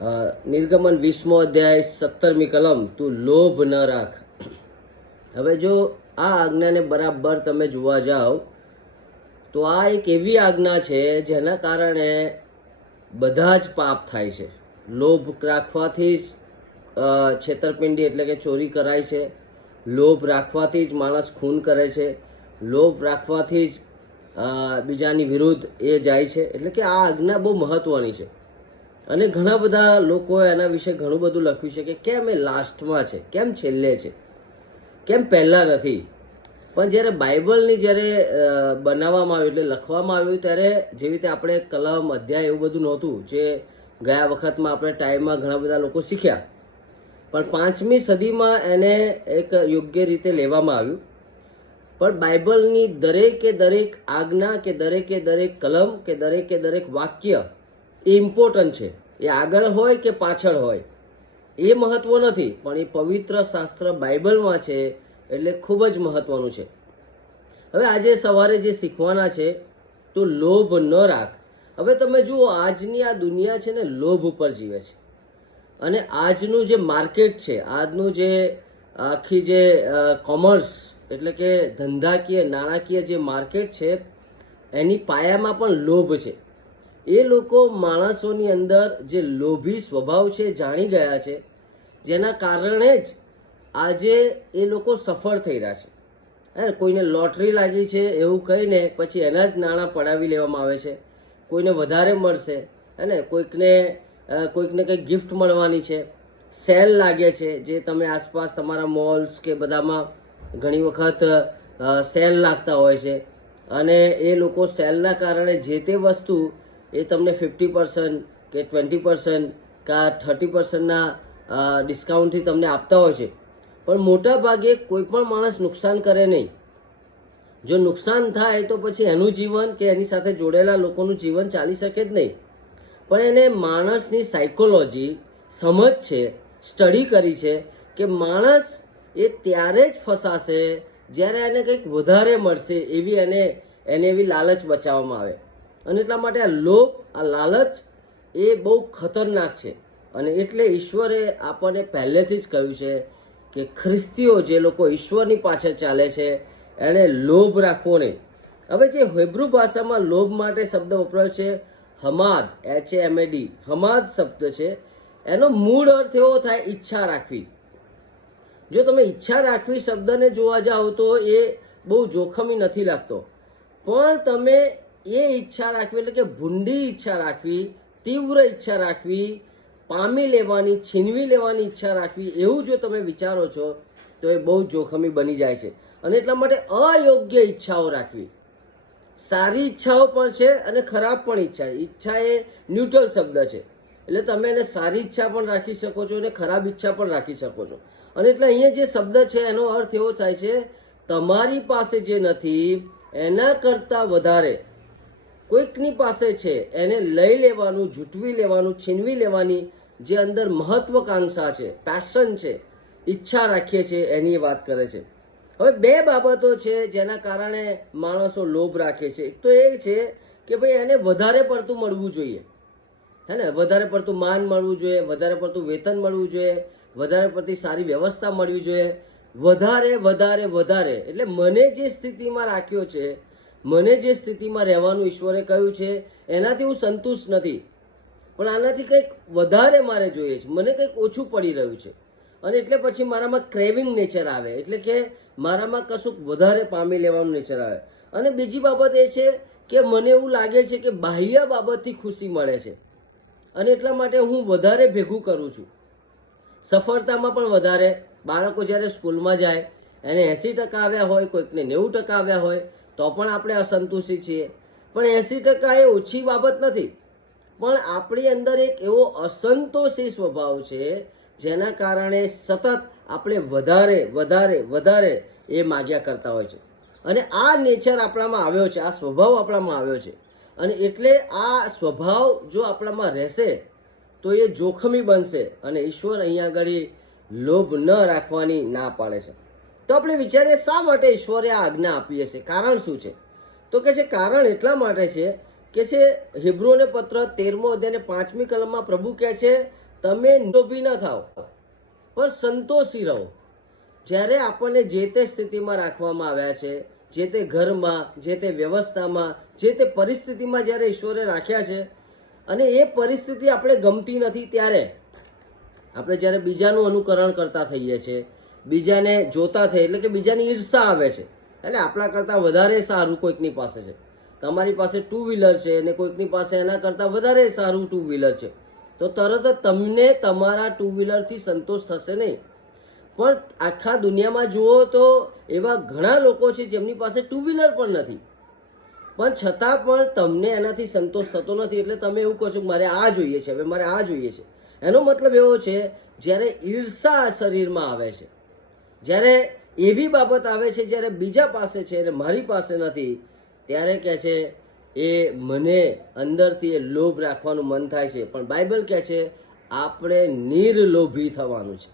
નિર્ગમન 20મો અધ્યાય 17મી કલમ, તું લોભ ન રાખ. હવે જો આ આજ્ઞાને બરાબર તમે જોવા જાઓ તો આ એક એવી આજ્ઞા છે જેના કારણે બધા જ પાપ થાય છે. લોભ રાખવાથી જ છેતરપિંડી એટલે કે ચોરી કરાય છે. લોભ રાખવાથી જ માણસ ખૂન કરે છે. લોભ રાખવાથી જ બીજાની વિરુદ્ધ એ જાય છે. એટલે કે આ આજ્ઞા બહુ મહત્વની છે અને ઘણા બધા લોકોએ એના વિશે ઘણું બધું લખ્યું છે કે કેમ એ લાસ્ટમાં છે, કેમ છેલ્લે છે, કેમ પહેલાં નથી. પણ જ્યારે બાઇબલની જ્યારે બનાવવામાં આવ્યું એટલે લખવામાં આવ્યું ત્યારે જેવી રીતે આપણે કલમ અધ્યાય એવું બધું નહોતું જે ગયા વખતમાં આપણે ટાઈમમાં ઘણા બધા લોકો શીખ્યા, પણ 5મી સદીમાં એને એક યોગ્ય રીતે લેવામાં આવ્યું. પણ બાઇબલની દરેકે દરેક આજ્ઞા કે દરેકે દરેક કલમ કે દરેકે દરેક વાક્ય એ ઇમ્પોર્ટન્ટ છે. એ આગળ હોય કે પાછળ હોય એ મહત્વ નથી, પણ એ પવિત્ર શાસ્ત્ર બાઇબલમાં છે એટલે ખૂબ જ મહત્વનું છે. હવે આજે સવારે જે શીખવાના છે તો લોભ ન રાખ. હવે તમે જુઓ આજની આ દુનિયા છે ને લોભ ઉપર જીવે છે અને આજનું જે માર્કેટ છે, આજનું જે આખી જે કોમર્સ એટલે કે ધંધાકીય નાણાકીય જે માર્કેટ છે એની પાયામાં પણ લોભ છે. એ લોકો માણસોની અંદર જે લોભી સ્વભાવ છે જાણી ગયા છે, જેના કારણે જ આજે એ લોકો સફળ થઈ રહ્યા છે. કોઈને લોટરી લાગી છે એવું કહીને પછી એના જ નાણાં પડાવી લેવામાં આવે છે. કોઈને વધારે મળશે અને કોઈકને કંઈક ગિફ્ટ મળવાની છે. સેલ લાગે છે જે તમે આસપાસ તમારા મોલ્સ કે બધામાં ઘણી વખત સેલ લાગતા હોય છે અને એ લોકો સેલના કારણે જે તે વસ્તુ એ તમને 50% કે 20% કે 30%ના ડિસ્કાઉન્ટથી તમને આપતા હોય છે. પણ મોટા ભાગે કોઈ પણ માણસ નુકસાન કરે નહીં. જો નુકસાન થાય તો પછી એનું જીવન કે એની સાથે જોડેલા લોકોનું જીવન ચાલી શકે જ નહીં. પણ એને માણસની સાયકોલોજી સમજ છે, સ્ટડી કરી છે કે માણસ એ ત્યારે જ ફસાશે જ્યારે એને કંઈક વધારે મળશે એવી એને એવી લાલચ બચાવવામાં આવે. અને એટલા માટે આ લોભ, આ લાલચ એ બહુ ખતરનાક છે. અને એટલે ઈશ્વરે આપણને પહેલેથી જ કહ્યું છે કે ખ્રિસ્તીઓ જે લોકો ઈશ્વરની પાછળ ચાલે છે એને લોભ રાખવો નહીં. હવે જે હિબ્રુ ભાષામાં લોભ માટે શબ્દ વપરાયો છે હમાદ, HAMAD, હમાદ શબ્દ છે. એનો મૂળ અર્થ એવો થાય ઈચ્છા રાખવી. જો તમે ઈચ્છા રાખવી શબ્દને જોવા જાઓ તો એ બહુ જોખમી નથી લાગતો, પણ તમે એ ઈચ્છા રાખવી એટલે કે ભૂંડી ઈચ્છા રાખવી, તીવ્ર ઈચ્છા રાખવી, પામી લેવાની, છીનવી લેવાની ઈચ્છા રાખવી, એવું જો તમે વિચારો છો તો એ બહુ જોખમી બની જાય છે. અને એટલા માટે અયોગ્ય ઈચ્છાઓ રાખવી. સારી ઈચ્છાઓ પણ છે અને ખરાબ પણ ઈચ્છા. ઈચ્છા એ ન્યુટ્રલ શબ્દ છે એટલે તમે એને સારી ઈચ્છા પણ રાખી શકો છો અને ખરાબ ઈચ્છા પણ રાખી શકો છો. અને એટલે અહીંયા જે શબ્દ છે એનો અર્થ એવો થાય છે તમારી પાસે જે નથી એના કરતાં વધારે કોઈકની પાસે છે એને લઈ લેવાનું, ઝૂંટવી લેવાનું, છીનવી લેવાની જે અંદર મહત્વકાંક્ષા છે, પેશન છે, ઈચ્છા રાખીએ છીએ એની વાત કરે છે. હવે 2 બાબતો છે જેના કારણે માણસો લોભ રાખે છે. એક તો એ છે કે ભાઈ એને વધારે પડતું મળવું જોઈએ, હે ને, વધારે પડતું માન મળવું જોઈએ, વધારે પડતું વેતન મળવું જોઈએ, વધારે પડતી સારી વ્યવસ્થા મળવી જોઈએ, વધારે વધારે વધારે. એટલે મને જે સ્થિતિમાં રાખ્યો છે, મને જે સ્થિતિમાં રહેવાનું ઈશ્વરે કહ્યું છે એનાથી હું સંતુષ્ટ નથી, પણ આનાથી કંઈક વધારે મારે જોઈએ છે, મને કંઈક ઓછું પડી રહ્યું છે. અને એટલે પછી મારામાં ક્રેવિંગ નેચર આવે, એટલે કે મારામાં કશુંક વધારે પામી લેવાનું નેચર આવે. અને બીજી બાબત એ છે કે મને એવું લાગે છે કે બાહ્ય બાબતથી ખુશી મળે છે અને એટલા માટે હું વધારે ભેગું કરું છું. સફળતામાં પણ વધારે. બાળકો જ્યારે સ્કૂલમાં જાય એને 80% આવ્યા હોય, કોઈકને 90% આવ્યા હોય તો પણ આપણે અસંતુષ્ટ છીએ. પણ 80% એ ઓછી બાબત નથી, પણ આપણી અંદર એક એવો અસંતોષી સ્વભાવ છે જેના કારણે સતત આપણે વધારે વધારે વધારે એ માગ્યા કરતા હોય છે. અને આ નેચર આપણામાં આવ્યો છે, આ સ્વભાવ આપણામાં આવ્યો છે. અને એટલે આ સ્વભાવ જો આપણામાં રહેશે તો એ જોખમી બનશે. અને ઈશ્વર અહીંયા આગળ લોભ ન રાખવાની ના પાડે છે. તો આપણે વિચારીએ શા માટે ઈશ્વરે આ આજ્ઞા આપી હશે, કારણ શું છે? તો કે છે કારણ એટલા માટે છે કે છે હિબ્રુઓને પત્ર 13મો અધ્યાય 5મી કલમમાં પ્રભુ કહે છે તમે લોભી ન થાઓ, પણ સંતોષી રહો. જ્યારે આપણને જે તે સ્થિતિમાં રાખવામાં આવ્યા છે, જે તે ઘરમાં, જે તે વ્યવસ્થામાં, જે તે પરિસ્થિતિમાં જ્યારે ઈશ્વરે રાખ્યા છે, અને એ પરિસ્થિતિ આપણે ગમતી નથી, ત્યારે આપણે જ્યારે બીજાનું અનુકરણ કરતા થઈએ છીએ, બીજાને જોતા થઈએ, એટલે કે બીજાની ઈર્ષા આવે છે. એટલે આપણા કરતાં વધારે સારું કોઈકની પાસે છે. તમારી પાસે 2 વ્હીલર છે અને કોઈકની પાસે એના કરતાં વધારે સારું 2 વ્હીલર છે, તો તરત જ તમને તમારા 2 વ્હીલરથી સંતોષ થશે નહીં. પણ આખા દુનિયામાં જુઓ તો એવા ઘણા લોકો છે જેમની પાસે 2 વ્હીલર પણ નથી, પણ છતાં પણ તમને એનાથી સંતોષ થતો નથી. એટલે તમે એવું કહો છો કે મારે આ જોઈએ છે, હવે મારે આ જોઈએ છે. એનો મતલબ એવો છે, જ્યારે ઈર્ષા શરીરમાં આવે છે, જ્યારે એવી બાબત આવે છે જ્યારે બીજા પાસે છે અને મારી પાસે નથી, ત્યારે કહે છે એ મને અંદરથી એ લોભ રાખવાનું મન થાય છે. પણ બાઇબલ કહે છે આપણે નિર્લોભી થવાનું છે.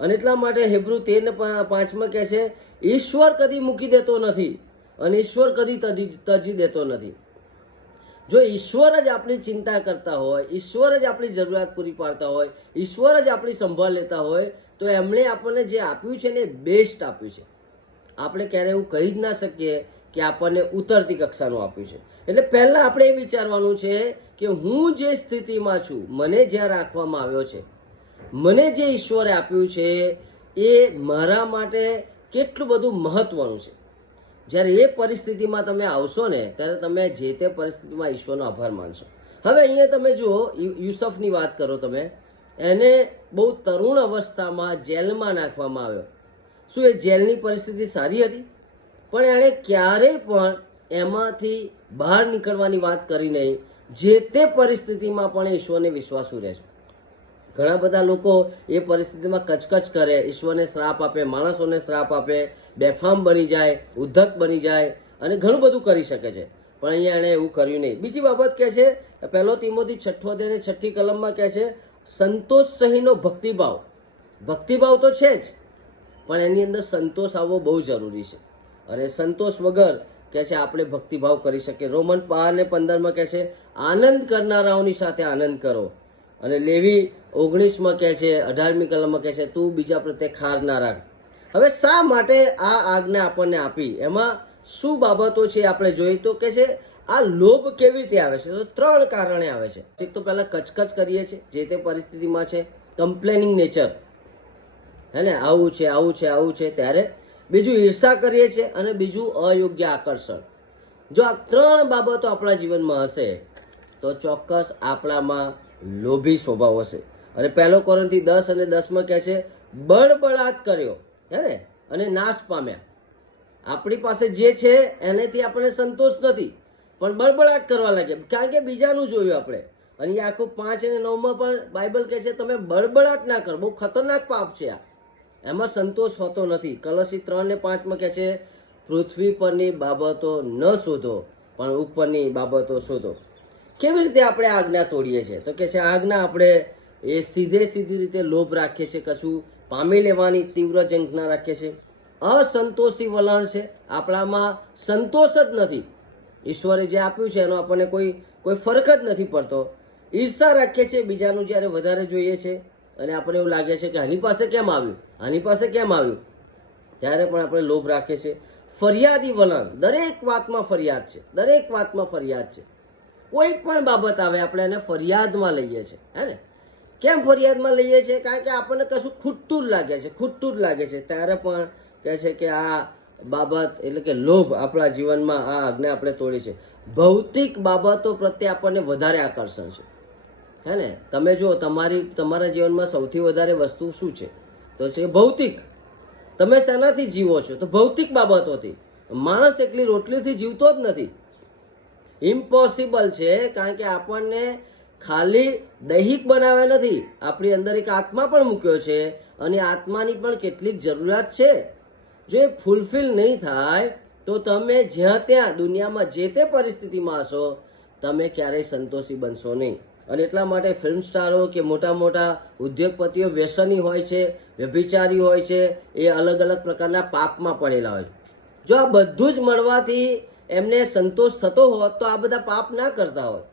અને એટલા માટે હેબ્રુ 13:5 કહે છે ઈશ્વર કદી મૂકી દેતો નથી અને ઈશ્વર કદી તજી દેતો નથી. જો ઈશ્વર જ આપણી ચિંતા કરતા હોય, ઈશ્વર જ આપણી જરૂરિયાત પૂરી પાડતા હોય, ઈશ્વર જ આપણી સંભાળ લેતા હોય, તો એમણે આપણને જે આપ્યું છે ને બેસ્ટ આપ્યું છે. આપણે ક્યારેય એવું કહી જ ના શકીએ કે આપણને ઉતરતી કક્ષાનું આપ્યું છે. એટલે પહેલાં આપણે એ વિચારવાનું છે કે હું જે સ્થિતિમાં છું, મને જ્યાં રાખવામાં આવ્યો છે, મને જે ઈશ્વરે આપ્યું છે એ મારા માટે કેટલું બધું મહત્વનું છે. જ્યારે એ પરિસ્થિતિમાં તમે આવશો ને, ત્યારે તમે જે તે પરિસ્થિતિમાં ઈશ્વરનો આભાર માનશો. હવે અહીંયા તમે જુઓ, યુસુફની વાત કરો તમે, એને બહુ તરુણ અવસ્થામાં જેલમાં નાખવામાં આવ્યો. શું એ જેલની પરિસ્થિતિ સારી હતી? પણ એણે ક્યારેય પણ એમાંથી બહાર નીકળવાની વાત કરી નહીં. જે તે પરિસ્થિતિમાં પણ ઈશ્વરને વિશ્વાસુ રહે છે. ઘણા બધા લોકો એ પરિસ્થિતિમાં કચકચ કરે, ઈશ્વરને શ્રાપ આપે, માણસોને શ્રાપ આપે, બેફામ બની જાય, ઉદ્ધત બની જાય અને ઘણું બધું કરી શકે છે. પણ અહીંયા એણે એવું કર્યું નહીં. બીજી બાબત કહે છે, 1 તિમોથી 6 અધ્યાયની 6ઠી કલમમાં કહે છે સંતોષ સહીનો ભક્તિભાવ. ભક્તિભાવ તો છે જ, પણ એની અંદર સંતોષ આવવો બહુ જરૂરી છે. અને સંતોષ વગર કહે છે આપણે ભક્તિભાવ કરી શકીએ. રોમન 12:15 કહે છે આનંદ કરનારાઓની સાથે આનંદ કરો. અને લેવી 19 કહે છે, 18મી કલમમાં કહે છે તું બીજા પ્રત્યે ખાર ના રાખ. હવે શા માટે આ આજ્ઞા આપણને આપી, એમાં શું બાબતો છે આપણે જોઈએ તો કે છે આ લોભ કેવી રીતે આવે છે? તો 3 કારણે આવે છે. એક તો પહેલાં કચકચ કરીએ છીએ જે તે પરિસ્થિતિમાં છે, કમ્પ્લેનિંગ નેચર, હે ને, આવું છે આવું છે આવું છે ત્યારે. બીજું ઈર્ષા કરીએ છીએ, અને બીજું અયોગ્ય આકર્ષણ. જો આ 3 બાબતો આપણા જીવનમાં હશે તો ચોક્કસ આપણામાં લોભી સ્વભાવ હશે. અને 1 કોરિન્થી 10 અને 10 કહે છે બળબળાટ કર્યો, હે ને, અને નાશ પામ્યા. આપણી પાસે જે છે એનેથી આપણને સંતોષ નથી, પણ બળબળાટ કરવા લાગ્યા, કારણ કે બીજાનું જોયું આપણે. અને એ આખું 5 અને 9 પણ બાઇબલ કહે છે તમે બળબળાટ ના કરો. બહુ ખતરનાક પાપ છે આ. એમાં સંતોષ હોતો નથી. કલોસી 3 અને 5 કહે છે પૃથ્વી પરની બાબતો ન શોધો, પણ ઉપરની બાબતો શોધો. કેવી રીતે આપણે આજ્ઞા તોડીએ છીએ? તો કે છે આજ્ઞા આપણે એ સીધી રીતે લોભ રાખીએ છીએ, કશું પામી લેવાની તીવ્ર ઝંખના રાખીએ છીએ. અસંતોષી વલણ છે, આપણામાં સંતોષ જ નથી. ઈશ્વરે જે આપ્યું છે એનો આપણને કોઈ ફરક જ નથી પડતો. ઈર્ષા રાખીએ છીએ, બીજાનું જ્યારે વધારે જોઈએ છે અને આપણને એવું લાગે છે કે આની પાસે કેમ આવ્યું, આની પાસે કેમ આવ્યું, ત્યારે પણ આપણે લોભ રાખીએ છીએ. ફરિયાદી વલણ, દરેક વાતમાં ફરિયાદ છે, દરેક વાતમાં ફરિયાદ છે. કોઈ પણ બાબત આવે આપણે એને ફરિયાદમાં લઈએ છીએ, હે ને. કેમ ફરિયાદમાં લઈએ છીએ? કારણ કે આપણને કશું ખૂટતું જ લાગે છે, ખૂટતું જ લાગે છે. ત્યારે પણ કહે છે કે આ બાબત એટલે કે લોભ આપણા જીવનમાં આ આજ્ઞા આપણે તોડી છે. ભૌતિક બાબતો પ્રત્યે આપણને વધારે આકર્ષણ છે, હે ને. તમે જો તમારા જીવનમાં સૌથી વધારે વસ્તુ શું છે? તો છે ભૌતિક. તમે શેનાથી જીવો છો? તો ભૌતિક બાબતોથી. માણસ એકલી રોટલીથી જીવતો જ નથી, ઇમ્પોસિબલ છે. કારણ કે આપણને ખાલી દૈહિક બનાવ્યા નથી, આપણી અંદર એક આત્મા પણ મૂક્યો છે, અને આત્માની પણ કેટલીક જરૂરિયાત છે. જો એ ફૂલફિલ નહીં થાય તો તમે જ્યાં ત્યાં દુનિયામાં જે તે પરિસ્થિતિમાં હશો, તમે ક્યારેય સંતોષી બનશો નહીં. અને એટલા માટે ફિલ્મ સ્ટારો કે મોટા મોટા ઉદ્યોગપતિઓ વ્યસની હોય છે, વ્યભિચારી હોય છે, એ અલગ અલગ પ્રકારના પાપમાં પડેલા હોય છે. જો આ બધું જ મળવાથી એમને સંતોષ થતો હોત તો આ બધા પાપ ના કરતા હોત.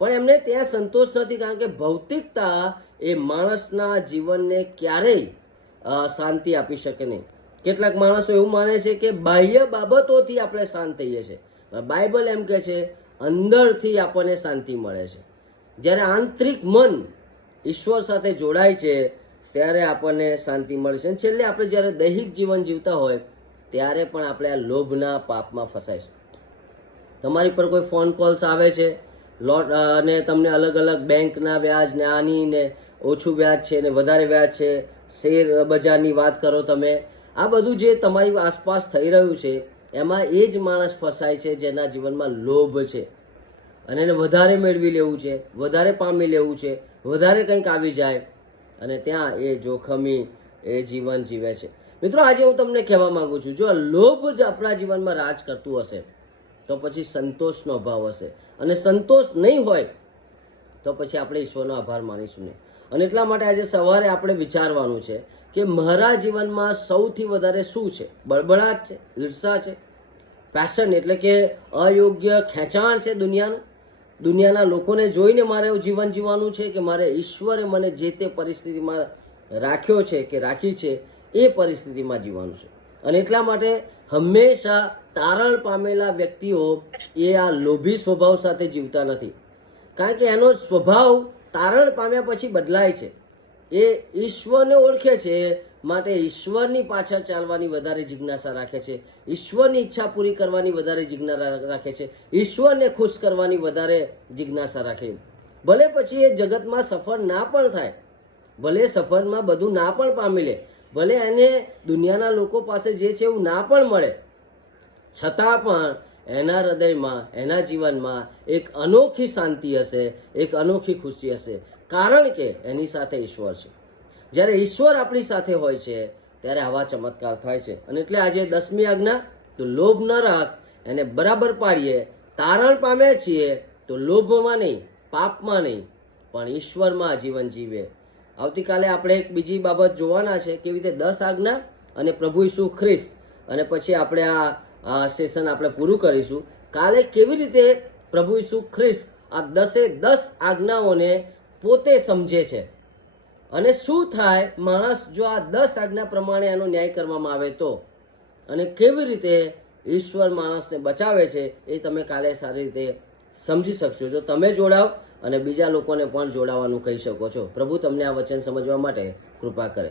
પણ એમને ત્યાં સંતોષ નથી, કારણ કે ભૌતિકતા એ માણસના જીવનને ક્યારેય શાંતિ આપી શકે નહીં. કેટલાક માણસો એવું માને છે કે બાહ્ય બાબતોથી આપણે શાંત થઈએ છીએ. બાઇબલ એમ કહે છે અંદરથી આપણને શાંતિ મળે છે. જ્યારે આંતરિક મન ઈશ્વર સાથે જોડાય છે ત્યારે આપણને શાંતિ મળે છે. અને છેલ્લે આપણે જ્યારે દૈહિક જીવન જીવતા હોય ત્યારે પણ આપણે આ લોભના પાપમાં ફસાય છે. તમારી પર કોઈ ફોન કોલ્સ આવે છે અને તમને અલગ અલગ બેંકના વ્યાજ ને આની ને ઓછું વ્યાજ છે ને વધારે વ્યાજ છે, શેર બજારની વાત કરો તમે, આ બધું જે તમારી આસપાસ થઈ રહ્યું છે એમાં એ જ માણસ ફસાય છે જેના જીવનમાં લોભ છે અને એને વધારે મેળવી લેવું છે, વધારે પામી લેવું છે, વધારે કંઈક આવી જાય અને ત્યાં એ જોખમી એ જીવન જીવે છે. મિત્રો, આજે હું તમને કહેવા માંગુ છું, જો લોભ જ આપણા જીવનમાં રાજ કરતું હશે તો પછી સંતોષનો અભાવ હશે, અને સંતોષ નહીં હોય તો પછી આપણે ઈશ્વરનો આભાર માનીશું નહીં. અને એટલા માટે આજે સવારે આપણે વિચારવાનું છે કે મારા જીવનમાં સૌથી વધારે શું છે? બળબડાટ છે, ઈર્ષા છે, પેશન એટલે કે અયોગ્ય ખેંચાણ છે દુનિયાના લોકોને જોઈને મારે જીવન જીવવાનું છે, કે મારે ઈશ્વરે મને જે તે પરિસ્થિતિમાં રાખ્યો છે કે રાખી છે એ પરિસ્થિતિમાં જીવવાનું છે. અને એટલા માટે હંમેશા તારણ પામેલા વ્યક્તિઓ એ આ લોભી સ્વભાવ સાથે જીવતા નથી, કારણ કે એનો સ્વભાવ તારણ પામ્યા પછી બદલાય છે. એ ઈશ્વરને ઓળખે છે માટે ઈશ્વરની પાછળ ચાલવાની વધારે જિજ્ઞાસા રાખે છે, ઈશ્વરની ઈચ્છા પૂરી કરવાની વધારે જિજ્ઞાસા રાખે છે, ઈશ્વરને ખુશ કરવાની વધારે જિજ્ઞાસા રાખે. ભલે પછી એ જગતમાં સફળ ના પણ થાય, ભલે સફરમાં બધું ના પણ પામી લે, ભલે એને દુનિયાના લોકો પાસે જે છે એવું ના પણ મળે, છતાં પણ એના હૃદયમાં, એના જીવનમાં એક અનોખી શાંતિ હશે, એક અનોખી ખુશી હશે, કારણ કે એની સાથે ઈશ્વર છે. જ્યારે ઈશ્વર આપણી સાથે હોય છે ત્યારે આવા ચમત્કાર થાય છે. અને એટલે આજે 10મી આજ્ઞા, તો લોભ ન રાખ, એને બરાબર પાડીએ. તારણ પામ્યા છીએ તો લોભમાં નહીં, પાપમાં નહીં, પણ ઈશ્વરમાં જીવન જીવે. આવતીકાલે આપણે એક બીજી બાબત જોવાના છે, કેવી રીતે 10 આજ્ઞા અને પ્રભુ ઈસુ ખ્રિસ્ત, અને પછી આપણે આ સેશન આપણે પૂરું કરીશું. કાલે કેવી રીતે પ્રભુ ઈસુ ખ્રિસ્ત આ 10 આજ્ઞાઓને પોતે સમજે છે, અને શું થાય માણસ જો આ 10 આજ્ઞા પ્રમાણે એનો ન્યાય કરવામાં આવે તો, અને કેવી રીતે ઈશ્વર માણસને બચાવે છે એ તમે કાલે સારી રીતે સમજી શકશો જો તમે જોડાવ અને બીજા લોકોને પણ જોડાવાનું કહી શકો છો. પ્રભુ તમને આ વચન સમજવા માટે કૃપા કરે.